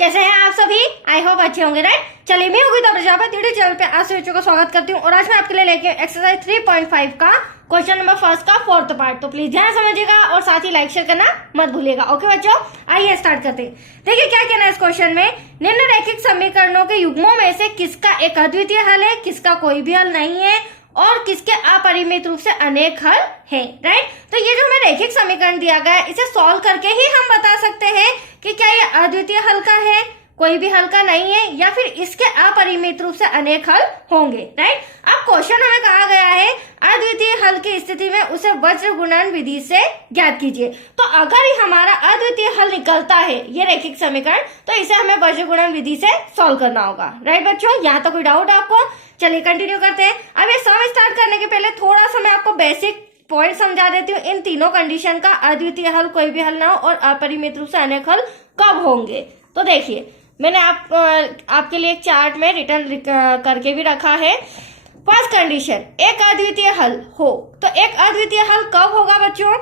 कैसे हैं आप सभी? आई होप अच्छे होंगे, राइट। चलिए, मैं होगी तो प्रजापति यूट्यूब चैनल पे आप सभी बच्चों का स्वागत करती हूँ और आज मैं आपके लिए लेके एक्सरसाइज 3.5 का क्वेश्चन नंबर फर्स्ट का फोर्थ पार्ट। तो प्लीज ध्यान समझिएगा और साथ ही लाइक शेयर करना मत भूलिएगा। ओके बच्चों, आइए स्टार्ट करते हैं। देखिए क्या कहना है इस क्वेश्चन में, निम्नलिखित समीकरणों के युग्मों में से किसका एक अद्वितीय हल है, किसका कोई भी हल नहीं है और किसके अपरिमित रूप से अनेक हल है, राइट। तो ये जो हमें रैखिक समीकरण दिया गया है, इसे सॉल्व करके ही हम बता सकते हैं कि क्या ये अद्वितीय हल का है, कोई भी हल का नहीं है, या फिर इसके अपरिमित रूप से अनेक हल होंगे, राइट। अब क्वेश्चन हमें कहा गया है अद्वितीय हल की स्थिति में उसे वज्र गुणन विधि से ज्ञात कीजिए। तो अगर ये हमारा अद्वितीय हल निकलता है ये रैखिक समीकरण, तो इसे हमें वज्र गुणन विधि से सॉल्व करना होगा, राइट बच्चों। यहाँ तो कोई डाउट आपको? चलिए कंटिन्यू करते हैं। अब ये सम स्टार्ट करने के पहले थोड़ा सा मैं आपको बेसिक पॉइंट समझा देती हूँ। इन तीनों कंडीशन का अद्वितीय हल, कोई भी हल ना हो और अपरिमित रूप से अनेक हल कब होंगे। तो देखिए, मैंने आपके लिए एक चार्ट में रिटर्न करके भी रखा है। फर्स्ट कंडीशन, एक अद्वितीय हल हो। तो एक अद्वितीय हल कब होगा बच्चों?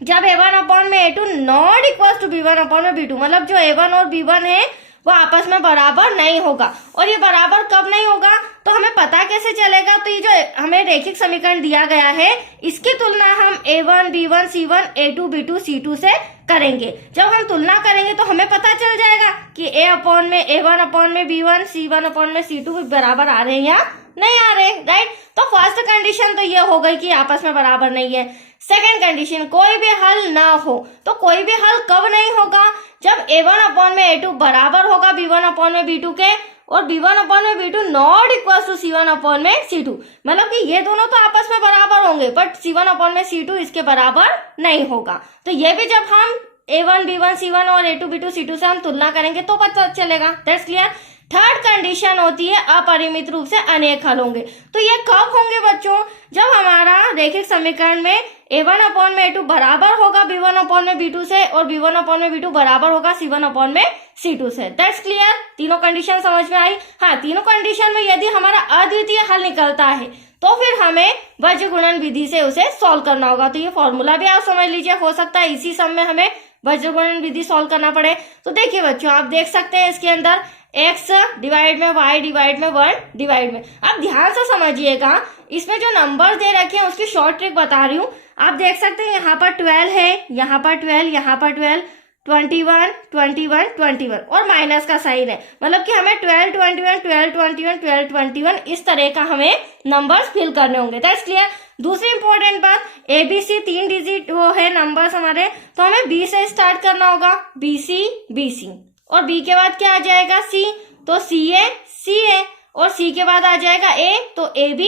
जब a1/a2 not equal to b1/b2, मतलब जो a1 और b1 है वो आपस में बराबर नहीं होगा। और ये बराबर कब नहीं होगा तो हमें पता कैसे चलेगा? तो ये जो हमें रैखिक समीकरण दिया गया है इसकी तुलना हम a1 b1 c1 a2 b2 c2 से करेंगे। जब हम तुलना करेंगे तो हमें पता चल जाएगा कि a1/b1 c1/c2 बराबर आ रहे हैं या नहीं आ रहे, राइट। तो फर्स्ट कंडीशन तो ये हो गई कि आपस में बराबर नहीं है। सेकेंड कंडीशन, कोई भी हल ना हो। तो कोई भी हल कब नहीं होगा? जब a1/a2 बराबर होगा b1/b2 के और b1/b2 not equal to c1/c2, मतलब कि ये दोनों तो आपस में बराबर होंगे बट c1/c2 इसके बराबर नहीं होगा। तो ये भी जब हम a1 b1 c1 और a2 b2 c2 से हम तुलना करेंगे तो पता चलेगा। That's clear. थर्ड कंडीशन होती है अपरिमित रूप से अनेक हल होंगे। तो ये कब होंगे बच्चों? जब हमारा रैखिक समीकरण में a1/a2 बराबर होगा b1/b2 से और b1/b2 बराबर होगा c1/c2 से। That's clear. तीनों कंडीशन समझ में आई? हाँ, तीनों कंडीशन में यदि हमारा अद्वितीय हल निकलता है तो फिर हमें वज्र गुणन विधि से उसे सॉल्व करना होगा। तो ये फॉर्मूला भी आप समझ लीजिए, हो सकता है इसी सम में हमें वज्र गुणन विधि सॉल्व करना पड़े। तो देखिए बच्चों, आप देख सकते हैं इसके अंदर x डिवाइड में y डिवाइड में 1 डिवाइड में। अब ध्यान से समझिएगा, इसमें जो नंबर दे रखे हैं उसकी शॉर्ट ट्रिक बता रही हूँ। आप देख सकते हैं यहाँ पर 12 है, यहाँ पर 12, यहाँ पर 12, 21 21 21 और माइनस का साइन है, मतलब कि हमें 12 21 12 21 12 21 इस तरह का हमें नंबर्स फिल करने होंगे। That's clear. दूसरी इंपॉर्टेंट बात, ABC 3 डिजिट वो है नंबर्स हमारे, तो हमें B से स्टार्ट करना होगा, BC और B के बाद क्या आ जाएगा? C, तो CA और C के बाद आ जाएगा A, तो AB।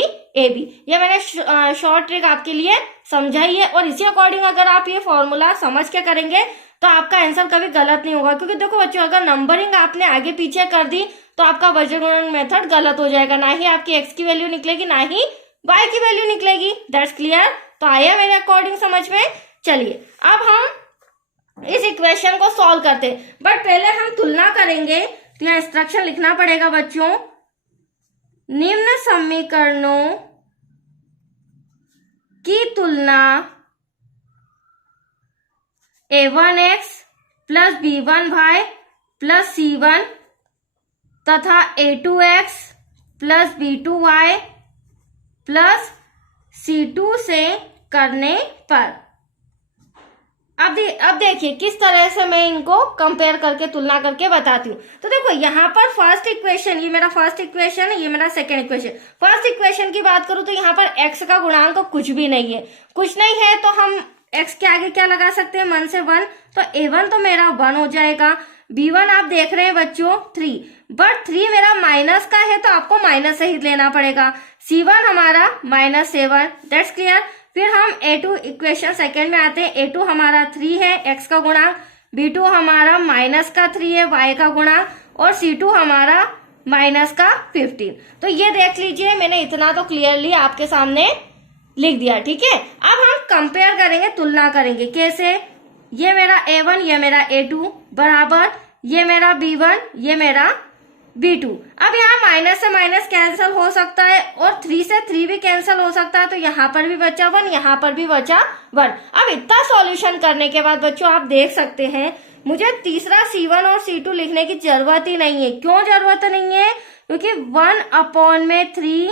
ये मैंने शॉर्ट ट्रिक आपके लिए समझाई है और इसी अकॉर्डिंग अगर आप ये फॉर्मूला समझ के करेंगे तो आपका आंसर कभी गलत नहीं होगा। क्योंकि देखो बच्चों, अगर नंबरिंग आपने आगे पीछे कर दी तो आपका वज्र गुणन मेथड गलत हो जाएगा। ना ही आपकी x की वैल्यू निकलेगी, ना ही y की वैल्यू निकलेगी। That's clear. तो आया मेरे अकॉर्डिंग समझ में? चलिए अब हम इस इक्वेशन को सॉल्व करते हैं, बट पहले हम तुलना करेंगे। तो यहाँ इंस्ट्रक्शन लिखना पड़ेगा बच्चों, निम्न समीकरणों की तुलना a1x plus b1y plus c1 तथा a2x plus b2y plus c2 से करने पर। अब देखिए किस तरह से मैं इनको कंपेयर करके तुलना करके बताती हूँ। तो देखो यहाँ पर फर्स्ट इक्वेशन, ये मेरा फर्स्ट इक्वेशन है, ये मेरा सेकेंड इक्वेशन। फर्स्ट इक्वेशन की बात करूँ तो यहाँ पर x का गुणांक तो कुछ भी नहीं है, कुछ नहीं है तो हम x के आगे क्या लगा सकते हैं? 1 से 1, तो a1 तो मेरा 1 हो जाएगा। b1 आप देख रहे हैं बच्चों 3, बट 3 मेरा माइनस का है तो आपको माइनस से ही लेना पड़ेगा। c1 हमारा -7। That's clear. फिर हम a2 इक्वेशन सेकेंड में आते हैं। a2 हमारा 3 है, x का गुणांक, b2 हमारा -3 है, y का गुणांक, और c2 हमारा -15। तो ये देख लीजिए, मैंने इतना तो क्लियरली आपके सामने लिख दिया, ठीक है। अब हम कंपेयर करेंगे, तुलना करेंगे। कैसे? ये मेरा a1, ये मेरा a2 बराबर, ये मेरा b1, ये मेरा b2। अब यहाँ माइनस से माइनस कैंसिल हो सकता है और 3 से 3 भी कैंसिल हो सकता है, तो यहाँ पर भी बचा 1, यहाँ पर भी बचा 1। अब इतना सॉल्यूशन करने के बाद बच्चों आप देख सकते हैं मुझे तीसरा C1 और C2 लिखने की जरूरत ही नहीं है। क्यों जरूरत नहीं है? क्योंकि 1/3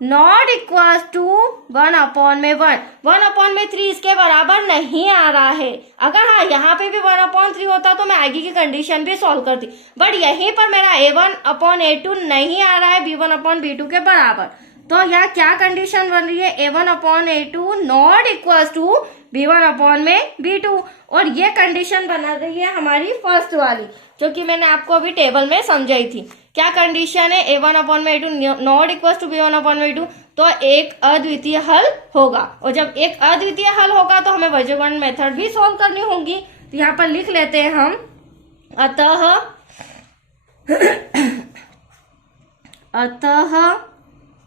नॉट इक्वल टू 1/1। 1/3 इसके बराबर नहीं आ रहा है। अगर हाँ यहाँ पे भी 1/3 होता तो मैं आगे की कंडीशन भी सॉल्व करती, बट यहीं पर मेरा A1/A2 नहीं आ रहा है B1/B2 के बराबर। तो यहाँ क्या कंडीशन बन रही है? A1/A2 not equal to B1/B2, और ये कंडीशन बना रही है हमारी फर्स्ट वाली, जो कि मैंने आपको अभी टेबल में समझाई थी। क्या कंडीशन है? A1/A2 not equal to B1/B2, तो एक अद्वितीय हल होगा, और जब एक अद्वितीय हल होगा तो हमें बीजगणित मेथड भी सॉल्व करनी होगी। तो यहाँ पर लिख लेते हैं हम, अतः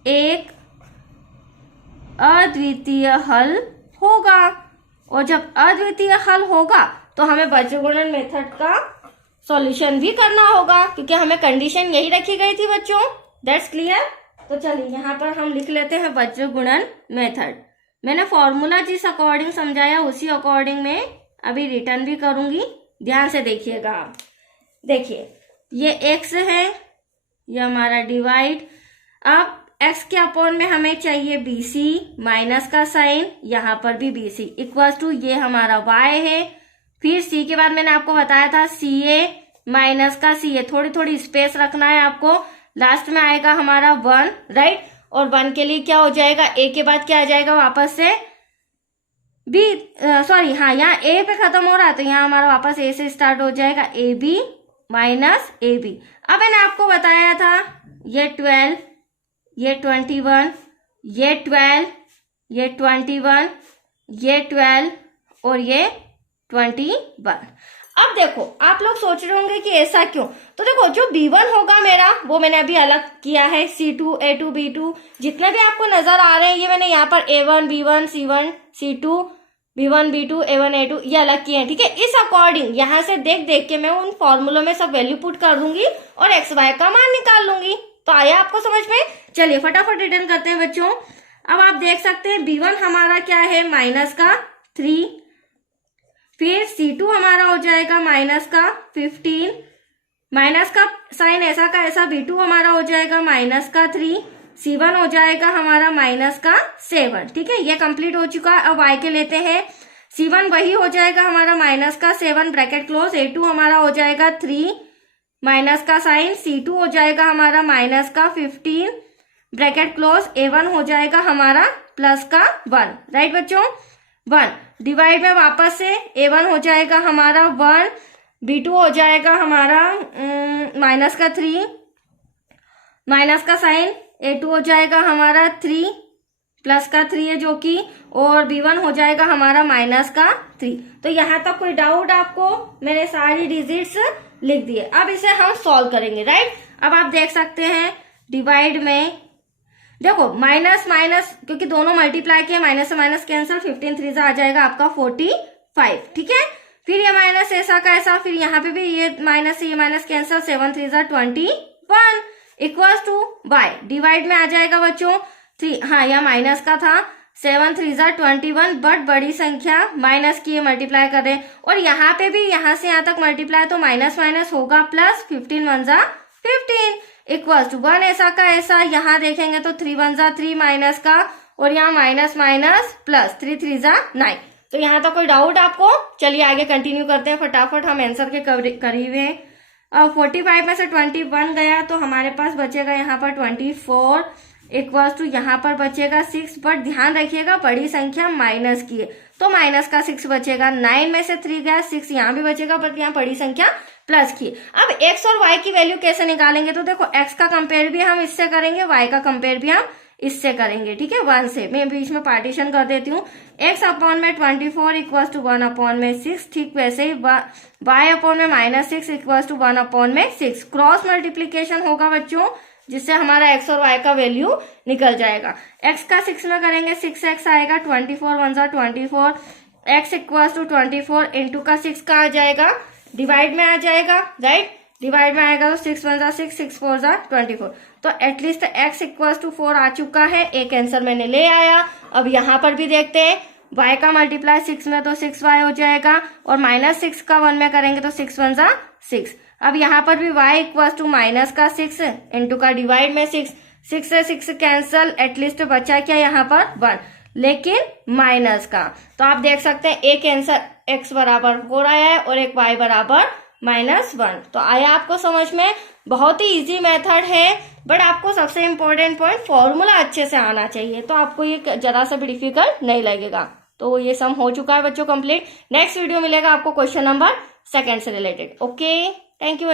एक अद्वितीय हल होगा, और जब अद्वितीय हल होगा तो हमें बीजगणित मेथड का सॉल्यूशन भी करना होगा, क्योंकि हमें कंडीशन यही रखी गई थी बच्चों। That's clear. तो चलिए यहाँ पर हम लिख लेते हैं बीजगणित मेथड। मैंने फॉर्मूला जिस अकॉर्डिंग समझाया उसी अकॉर्डिंग में अभी रिटर्न भी करूंगी, ध्यान से देखिएगा आप। देखिए ये x है, ये हमारा डिवाइड। अब x के अपॉन में हमें चाहिए BC, माइनस का साइन, यहाँ पर भी BC इक्वल टू ये हमारा y है। फिर C के बाद मैंने आपको बताया था CA माइनस का CA, थोड़ी थोड़ी स्पेस रखना है आपको। लास्ट में आएगा हमारा 1, राइट, और 1 के लिए क्या हो जाएगा? A के बाद क्या आ जाएगा वापस से B, सॉरी हाँ यहाँ A पे खत्म हो रहा है, तो यहाँ हमारा वापस A से स्टार्ट हो जाएगा AB माइनस AB। अब मैंने आपको बताया था ये 12, ये 21, ये 12, ये 21, ये 12 और ये 21। अब देखो आप लोग सोच रहे होंगे कि ऐसा क्यों? तो देखो जो B1 होगा मेरा, वो मैंने अभी अलग किया है। C2, A2, B2 जितने भी आपको नजर आ रहे हैं, ये मैंने यहाँ पर A1, B1, C1, C2, B1, B2, A1, A2 ये अलग किए हैं, ठीक है। इस अकॉर्डिंग यहाँ से देख देख के मैं उन फॉर्मूलों में सब वैल्यू पुट कर दूंगी और एक्स वाई का मान निकाल लूंगी। तो आया आपको समझ में? चलिए फटाफट रिटर्न करते हैं बच्चों। अब आप देख सकते हैं B1 हमारा क्या है? माइनस का 3, फिर C2 हमारा हो जाएगा माइनस का 15, माइनस का साइन ऐसा का ऐसा B2 हमारा हो जाएगा माइनस का 3, C1 हो जाएगा हमारा माइनस का 7, ठीक है। ये कंप्लीट हो चुका है। अब y के लेते हैं। C1 वही हो जाएगा हमारा माइनस का 7 ब्रैकेट क्लोज, A2 हमारा हो जाएगा 3 माइनस का साइन, C2 हो जाएगा हमारा माइनस का 15 ब्रैकेट क्लोज, A1 हो जाएगा हमारा प्लस का 1, राइट बच्चों 1। डिवाइड में वापस से A1 हो जाएगा हमारा 1, B2 हो जाएगा हमारा माइनस का 3 माइनस का साइन, A2 हो जाएगा हमारा 3 प्लस का 3 है जो कि, और B1 हो जाएगा हमारा माइनस का 3। तो यहाँ तक कोई डाउट आपको? मैंने सारी डिजिट्स लिख दिए। अब इसे हम सॉल्व करेंगे, राइट। अब आप देख सकते हैं डिवाइड में देखो माइनस माइनस, क्योंकि दोनों मल्टीप्लाई किए, माइनस से माइनस कैंसिल, 15 3 आ जाएगा आपका 45, ठीक है। फिर ये माइनस ऐसा का ऐसा, फिर यहाँ पे भी ये माइनस से ये minus cancel, 7 3 21 equals to y। Divide में आ जाएगा बच्चों 3, हाँ यहाँ माइनस का था, 7 3 21, बट बड़ी संख्या माइनस की मल्टीप्लाई कर रहे हैं, और यहाँ पे भी यहाँ से यहाँ तक मल्टीप्लाई, तो माइनस माइनस होगा प्लस, 15 1 15 इक्वल्स टू 1 ऐसा का ऐसा। यहाँ देखेंगे तो 3 1 3 माइनस का, और यहाँ माइनस माइनस प्लस, 3 3 9। तो यहाँ तक कोई डाउट आपको? चलिए आगे कंटिन्यू करते हैं फटाफट, हम आंसर के करीब हैं। 45 में से 21 गया तो हमारे पास बचेगा यहाँ पर 24 इक्वल्स टू यहाँ पर बचेगा 6, बट ध्यान रखिएगा बड़ी संख्या माइनस की है, तो माइनस का 6 बचेगा। 9 में से 3 गया, 6 यहाँ भी बचेगा, बट यहाँ बड़ी संख्या प्लस की। अब x और y की वैल्यू कैसे निकालेंगे? तो देखो x का कंपेयर भी हम इससे करेंगे, y का कंपेयर भी हम इससे करेंगे, ठीक है। 1 से मैं बीच में पार्टीशन कर देती हूँ। x अपॉन में 24 इक्वल्स टू 1 अपॉन में 6, ठीक वैसे ही y अपॉन में -6 इक्वल्स टू 1 अपॉन में 6। क्रॉस मल्टीप्लीकेशन होगा बच्चों, जिससे हमारा x और y का वैल्यू निकल जाएगा। x का 6 में करेंगे 6x आएगा, 24 1 24, x इक्वल्स टू 24 इंटू का 6 का आ जाएगा, डिवाइड में आ जाएगा, राइट। डिवाइड में आएगा तो 6 1 6 6 4 24। तो एटलीस्ट x इक्वल्स टू 4 आ चुका है, एक आंसर मैंने ले आया। अब यहाँ पर भी देखते हैं y का मल्टीप्लाई 6 में तो 6y हो जाएगा, और -6 का 1 में करेंगे तो 6 1 जा 6। अब यहाँ पर भी y इक्वल टू माइनस का 6 इंटू का डिवाइड में 6 से 6 कैंसल, एटलीस्ट बचा क्या यहाँ पर 1, लेकिन माइनस का। तो आप देख सकते हैं एक आंसर x बराबर 4 आया है और एक y बराबर -1। तो आया आपको समझ में? बहुत ही इजी मेथड है, बट आपको सबसे इम्पोर्टेंट पॉइंट फॉर्मूला अच्छे से आना चाहिए, तो आपको ये जरा सा भी डिफिकल्ट नहीं लगेगा। तो ये सम हो चुका है बच्चों कंप्लीट। नेक्स्ट वीडियो मिलेगा आपको क्वेश्चन नंबर 2 से रिलेटेड। Okay, thank you.